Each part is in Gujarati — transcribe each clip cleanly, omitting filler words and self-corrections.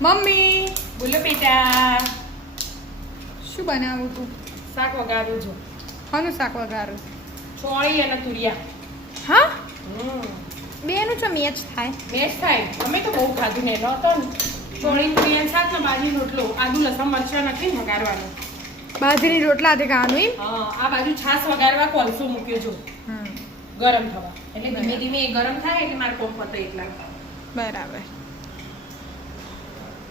મમ્મી બોલો બેટા. શું બનાવું તું? શાક વગાડું છું. શાનું શાક વઘારું? ચોળી અને તુરિયા. હા હમ બેનું તો મેચ થાય. બેસ્ટ થાય. અમે તો બહુ ખાધું ને એનો હતો ને ચોળી તુરિયા શાક ને બાજરી રોટલો આદુ લસણ મરચાં નાખીને વગાડવાનું. બાજરી રોટલા હાથે ખાવાનું એમ? હા આ બાજુ છાશ વગાડવા કોલસો મૂક્યો છો ગરમ થવા એટલે ધીમે ધીમે એ ગરમ થાય એટલે મારે કોમ પતે એટલા. બરાબર.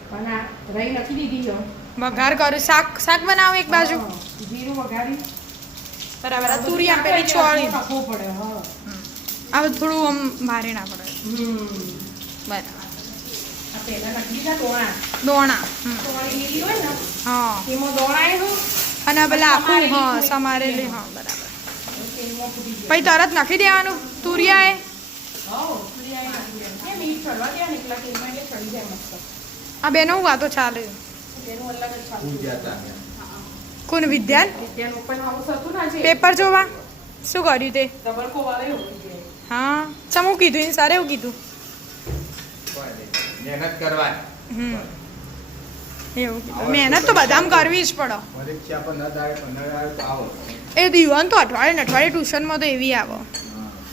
પણ આ રહી નથી દીધી હો. વઘાર કરું. શાક શાક બનાવું એક બાજુ. હા, જીરું વઘારી બરાબર. આ તુરિયા પેલી ચોળી. નાખવું પડે. હા આ બધું થોડું આમ ભારે ના પડે. બરાબર. આ પહેલા નાખી દીધા દોણા. દોણા. ચોળી લીલી હોય ને હા એમાં દોણા આવ્યું અને આ પેલા આખું સમારેલી હા હોય. સમારેલી હા બરાબર. તેલમાં ફૂટી જાય. પછી તરત નાખી દેવાનું તુરિયા એ. હઉ, તુરિયા એ નાખી દેવાનું. કેમ ઈ ચડવા દે ને એકલા તેલમાં એટલે ચડી જાય મસ્ત. આ બેનો વાતો ચાલે. તેનું અલગ જ ચાલતું. કોણ વિદ્યાન? વિદ્યાનું open house હતું ને આજે. પેપર જોવા શું કર્યું તે? ધબડકો વાળો એવો થઈ ગયો. હા ચમું કીધું એને સારે એવું કીધું. મહેનત કરવાની. એવું કીધું. મહેનત તો બધામાં કરવી જ પડે. પરીક્ષા પણ ન આવે પણ ન આવે તો આવો. એ દીવાન તો અઠવાડિયે ને અઠવાડિયે ટ્યુશનમાં તો એવી આવો.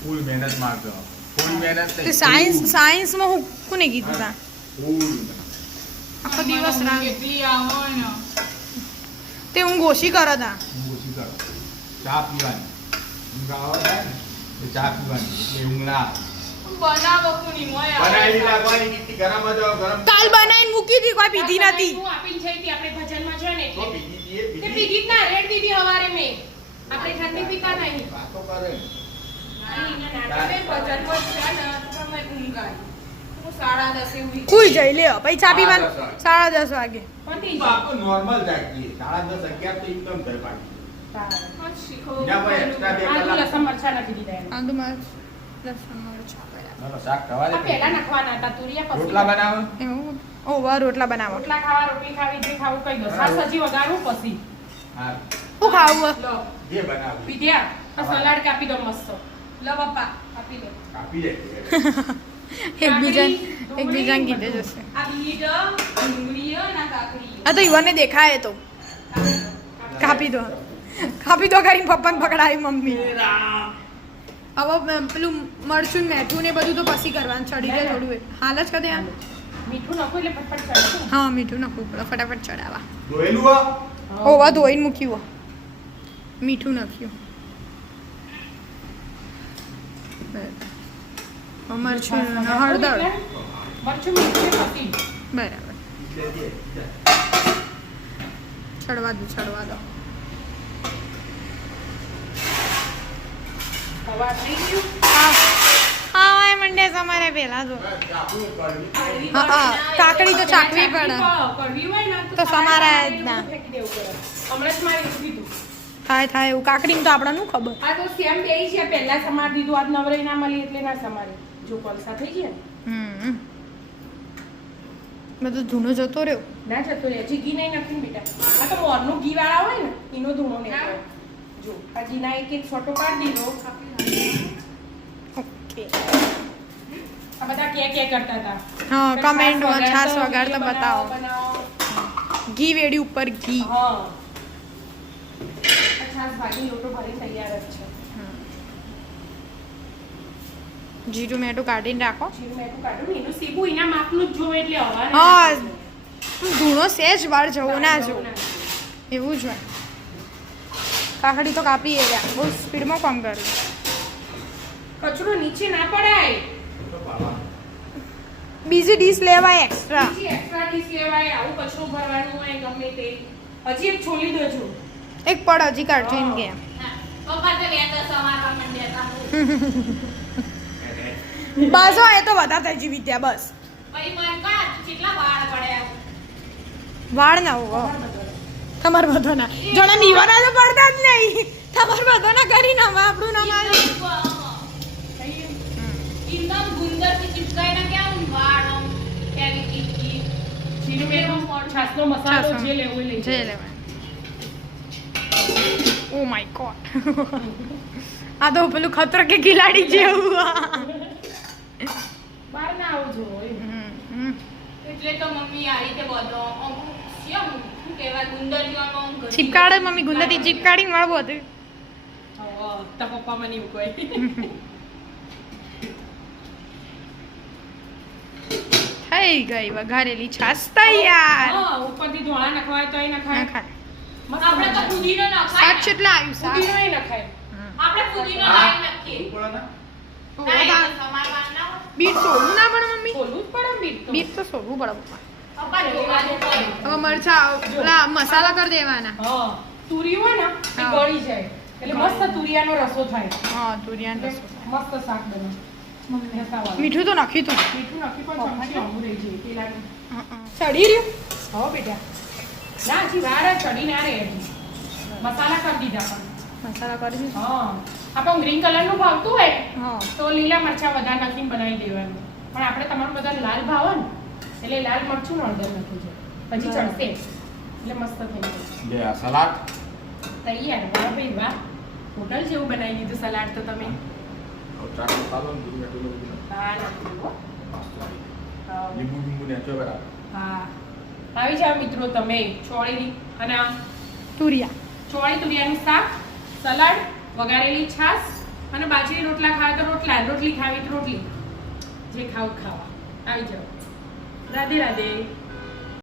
ફૂલ મહેનત મારતો ફૂલ મહેનત તે નહીં. સાયન્સમાં હું કોને કીધું તા ફૂલ આખો દિવસ રામ કેટલી આવો ને. તે હું ગોશી કરો તા. ઓછી કરો. ચા પીવાની ઊંઘ આવે થાય ને તો ચા પીવાની એટલે ઊંઘ ના આવે. બનાવો કોની મોય આવે. બનાવી નાખવાની નીતિ ગરમ જ હોય, ગરમ કાલ બનાવીને મૂકી હતી કોઈ પીધી નથી. હું આપીને જઈ હતી આપણે ભજનમાં છે ને તો એટલે. બીજી છીએ, તે બીજી પીધી જ ના રેડ દીધી હવારે મેં. આપણે ઠંડી પીતા નહીં. વાતો કરે ને. કુલ જઈ લે પછી ચા પીવાનું 10:30 વાગે. તો આપણું normal જાગીએ. 10:30, 11 તો એકદમ થાય પાછી. ત્યાં કોઈ extra બે કલાક. આંદુ માર લસણ મરચાં બરાબર. ચાલો, શાક થવા દે. પેલા નાખવાના હતા તુરિયા પછી રોટલા બનાવો. એવું ઓવા રોટલા બનાવો. રોટલા ખાવા રોટલી ખાવી જે ખાવું કઈ દો સાસ સજી વગાડું પછી હા, શું ખાવું? લો જે બનાવું. વિદ્યા આ સલાડ કાપી દો મસ્ત લો પપ્પા કાપી દો કાપી દે. એકબીજાને કીધે જશે. આ બીટ ડુંગળી ના કાકડી આ તો ઈવનને દેખાય તો કાપી દો કરીને પપ્પાને પકડાવી મમ્મી. હવે પેલું મરચું ને મેઠું ને બધું તો પછી કરવાનું ચડી જાય થોડું હાલ જ કરી દેવાનું. મીઠું નાખો એટલે ફટફટ ચડશે હા મીઠું નાખવું પડે ફટાફટ ચડાવવા. ધોયેલું હો? ઓવા ધોઈને મૂક્યું હો. મીઠું નાખ્યું. મરચું અને હળદર મરચું મીઠું ને પતી બરાબર. ચડવા દો. હવા થઈ ગયું હા મંડે તમારે પેલા જો ચાકુ કરવી. હા કાકડી તો ચાકવી પડે. કડવી હોય ને તો સમારાય જ ના. ફેંકી દેવું પડે હમણાં જ મારે એવું કીધું થાય એવું કાકડીને તો આપણે શું ખબર. આ તો સેમ બે છે પહેલા સમાર દીધું આજ નવરાઈ ના મળી એટલે ના સમારે જો કોલસા થઈ ગયા ને બધું ધૂનો જતો રહ્યો. ના જતો રે હજી ઘી નહીં નાખી બેટા આ તો મોરનું ઘી વાળા હોય ને એનો ધૂણો ને જો આ ઘીના એક છોટો કાઢી દીધો ઓકે આ બધા કે કરતા હતા હા કમેન્ટમાં છાસ વગાડતા બનાવો, બતાવો. બનાવો. ઘી વેડી ઉપર ઘી. હા આ છાસ ભાજી લોટો ભરી તૈયાર જ છે જીરું મેઠું કાઢીને રાખો. જીરું મેઠું કાઢું ને એનું સીબું એના માપનું જ જોવે એટલે હવા હા ધૂણો સેજ વાર જવો ના જો એવું જ હોય. કાકડી તો કાપી ગયા બહુ સ્પીડમાં કામ કર્યું. કચરો નીચે ના પડાય બીજી ડીશ લેવાય એક્સ્ટ્રા. બીજી એક્સ્ટ્રા ડીશ લેવાય આવું કચરો ભરવાનું હોય ગમે તે હજી એક છોલી દેજો એક પડ હજી કાઢજો એમ કે બસ હોય એ તો વધારે થઈ જી વિદ્યા બસ વાળ ના હોવો તમારે બધો ના જોડે નીવાના તો પડતા જ નહીં તમારે બધો ના કરી ના આપણું ના મારે જીરું મેઠું છાસનો મસાલો જે લેવો એ લઈ જે લેવાય. ઓ માય ગોડ આ તો પેલું ખતરો કે ખિલાડી જેવું. બહાર ના આવજો હમ એટલે તો મમ્મી આ રીતે બધો અમુક શું કહેવાય ગુંદરજીઓનો આમ ઘસી ચીપકાડે મમ્મી ગુંદાથી ચીપકાડી મળવું હતું તા પપ્પા મને એવું કહે થઈ ગઈ વઘારેલી છાશ તૈયાર હા ઉપરથી ધોળા નખવાય તોય નખાય નખાય. મસ્ત આપણે તો મજા. પુદીનો શાક નખાય ને. કેટલા આવ્યું શાક પુદીનોય નખાય આપણે પુદીનો હા, લાઈન નાખીએ થોડું પડે ને? ના, એ તો સમારવાનું ના હોય. બીટ સોડવું ના પડે મમ્મી ખોલવું જ પડે ને બીટ તો. બીટ તો સોડવું પડે પપ્પા પપ્પા જોવાનું પડે. હવે મરચા પેલા મસાલા કરી દેવાના હા તુરી હોય ને એ હા. ગળી જાય એટલે મસ્ત તુરિયાનો રસો થાય હા તુરિયાનો એટલે રસો. મસ્ત શાક બને રસાવાળું. મીઠું તો નાખ્યું તું મીઠું નાખી પણ ચમચી આંબુ રહી જાય પેલાનું. ચડી રહ્યું હો બેટા ના હજી વાર જ ચડી ના રે હજી મસાલા કરી દીધા પણ મસાલા કરી દીધું હા આપણું ગ્રીન કલરનું ભાવતું હોય હા તો લીલા મરચાં વધારે નાખીને બનાવી દેવાનું પણ આપણે તમારું બધા લાલ ભાવે ને એટલે લાલ મરચું હળદર નાખી છે પછી ચડશે એટલે મસ્ત થઈ જશે લે આ સલાડ તૈયાર વાહ ભાઈ વાહ હોટલ જેવું બનાવી દીધું સલાડ તો તમે ચાટ મસાલો ને બધું નાખેલું બધું. હા નાખી દો. હા. લીંબુ બીંબુ નાખ્યો બરાબર. હા આવી જાઓ મિત્રો તમે ચોળી અને આ તુરિયા ચોળી તુરિયાનું શાક સલાડ વઘારેલી છાશ અને બાજરી રોટલા ખાવા તો રોટલા રોટલી ખાવી તો રોટલી જે ખાવ ખાવા આવી જાઓ રાધે રાધે